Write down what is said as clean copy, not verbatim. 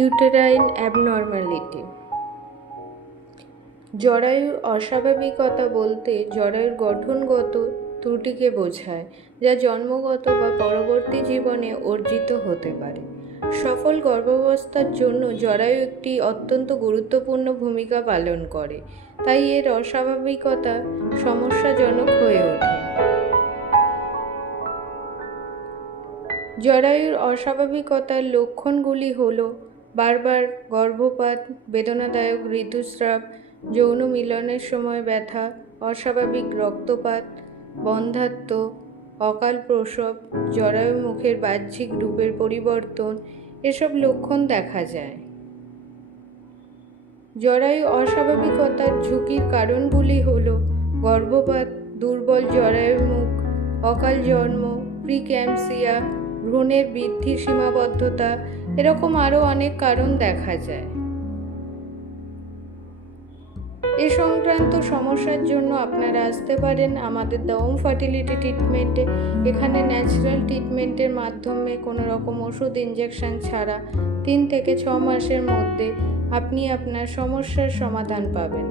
Uterine abnormality. জরায়ুর অস্বাভাবিকতা বলতে জরায়ুর গঠনগত ত্রুটিকে বোঝায়, যা জন্মগত বা পরবর্তী জীবনে অর্জিত হতে পারে। সফল গর্ভাবস্থার জন্য জরায়ু একটি অত্যন্ত গুরুত্বপূর্ণ ভূমিকা পালন করে, তাই এর অস্বাভাবিকতা সমস্যাজনক হয়ে ওঠে। জরায়ুর অস্বাভাবিকতার লক্ষণগুলি হল বারবার গর্ভপাত, বেদনাদায়ক ঋতুস্রাব, যৌন মিলনের সময় ব্যথা, অস্বাভাবিক রক্তপাত, বন্ধ্যাত্ব, অকাল প্রসব, জরায়ু মুখের বাহ্যিক রূপের পরিবর্তন এসব লক্ষণ দেখা যায়। জরায়ু অস্বাভাবিকতার ঝুঁকির কারণগুলি হল গর্ভপাত, দুর্বল জরায়ু মুখ, অকাল জন্ম, প্রিক্যাম্পসিয়া, ভ্রূণের বৃদ্ধির সীমাবদ্ধতা, এরকম আরও অনেক কারণ দেখা যায়। এ সংক্রান্ত সমস্যার জন্য আপনারা আসতে পারেন আমাদের দ্য ওম ফার্টিলিটি ট্রিটমেন্টে। এখানে ন্যাচারাল ট্রিটমেন্টের মাধ্যমে কোনো রকম ওষুধ ইনজেকশন ছাড়া 3 থেকে 6 মাসের মধ্যে আপনি আপনার সমস্যার সমাধান পাবেন।